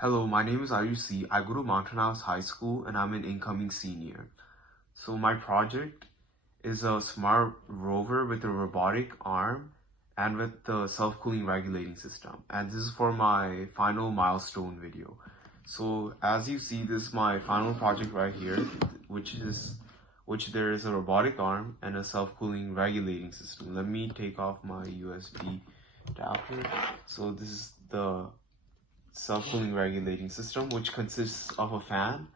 Hello, my name is Ayush C. I go to Mountain House High School and I'm an incoming senior. So my project is a smart rover with a robotic arm and with the self-cooling regulating system. And this is for my final milestone video. So as you see, this is my final project right here, which there is a robotic arm and a self-cooling regulating system. Let me take off my USB adapter. So this is the self-cooling regulating system, which consists of a fan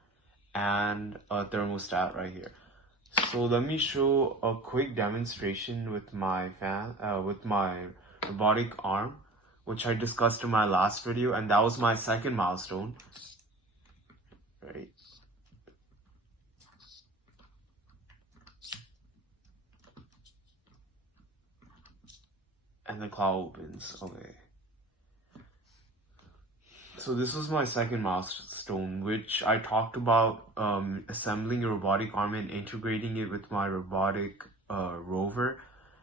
and a thermostat right here. So let me show a quick demonstration with my with my robotic arm, which I discussed in my last video, and that was my second milestone, right? And the claw opens, okay. So this was my second milestone, which I talked about assembling a robotic arm and integrating it with my robotic rover.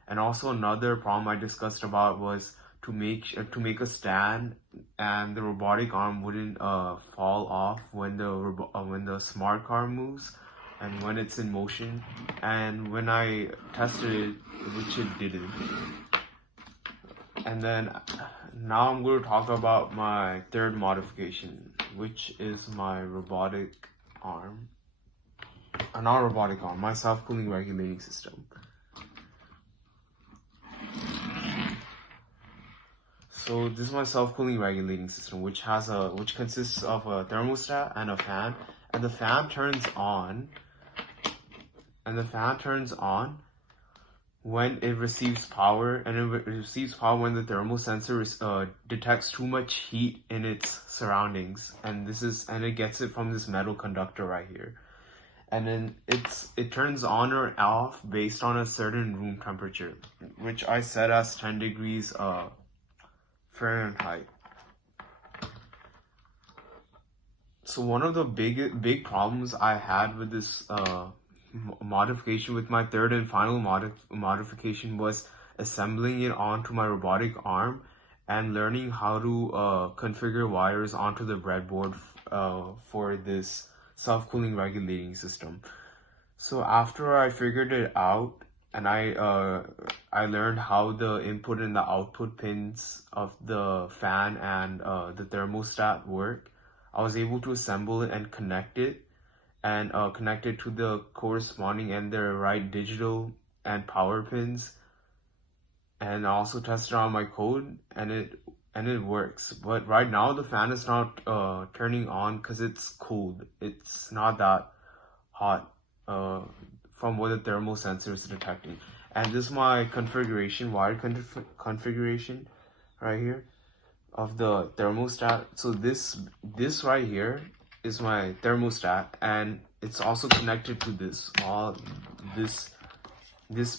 And also another problem I discussed about was to make a stand and the robotic arm wouldn't fall off when the smart car moves and when it's in motion. And when I tested it, which it didn't. And then now I'm going to talk about my third modification, which is my robotic arm. Not robotic arm, my self-cooling regulating system. So this is my self-cooling regulating system, which consists of a thermostat and a fan, and the fan turns on. When it receives power, and it receives power when the thermal sensor detects too much heat in its surroundings, and it gets it from this metal conductor right here, and then it turns on or off based on a certain room temperature, which I set as 10 degrees Fahrenheit. So one of the big problems I had with this modification, with my third and final modification, was assembling it onto my robotic arm and learning how to configure wires onto the breadboard for this self-cooling regulating system. So after I figured it out and I learned how the input and the output pins of the fan and the thermostat work, I was able to assemble it and connect it to the corresponding and the right digital and power pins, and I also tested on my code and it works. But right now the fan is not turning on because it's cooled. It's not that hot from what the thermal sensor is detecting. And this is my configuration, configuration right here of the thermostat. So this right here is my thermostat, and it's also connected to this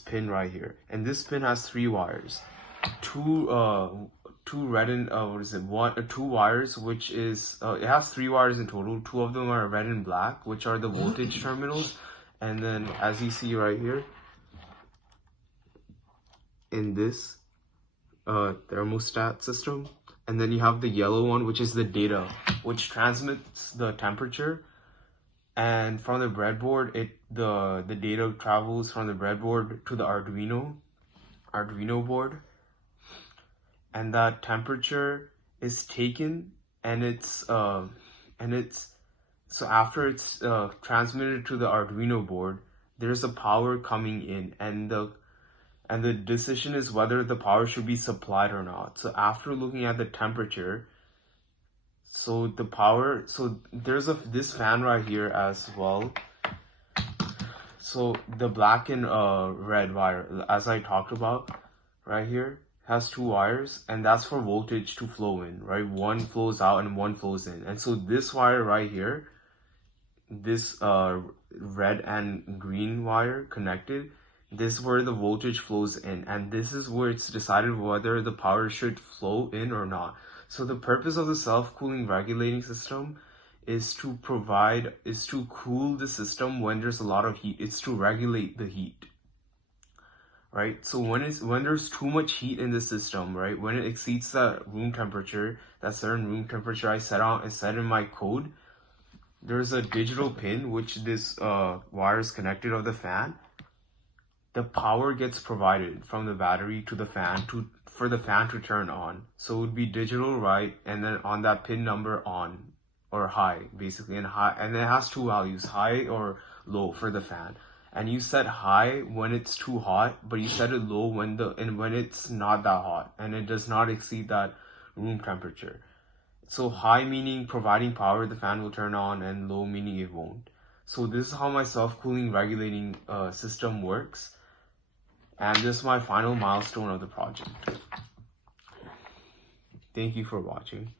pin right here, and this pin has 3 wires, two red and two wires, which is it has 3 wires in total. 2 of them are red and black, which are the voltage terminals, and then as you see right here in this thermostat system, and then you have the yellow one, which is the data, which transmits the temperature. And from the breadboard, the data travels from the breadboard to the Arduino board, and that temperature is taken, and so after it's transmitted to the Arduino board, there's a power coming in, and the decision is whether the power should be supplied or not. So after looking at the temperature, so there's this fan right here as well. So the black and red wire, as I talked about right here, has 2 wires, and that's for voltage to flow in, right? One flows out and one flows in. And so this wire right here, this red and green wire connected, this is where the voltage flows in, and this is where it's decided whether the power should flow in or not. So the purpose of the self-cooling regulating system is to cool the system when there's a lot of heat. It's to regulate the heat, right? So when there's too much heat in the system, right? When it exceeds that room temperature, that certain room temperature I set in my code, there's a digital pin which this wire is connected of the fan. The power gets provided from the battery to the fan for the fan to turn on. So it would be digital, right? And then on that pin number on or high, basically, and it has two values, high or low for the fan. And you set high when it's too hot, but you set it low when it's not that hot and it does not exceed that room temperature. So high meaning providing power, the fan will turn on, and low meaning it won't. So this is how my self-cooling regulating system works. And this is my final milestone of the project. Thank you for watching.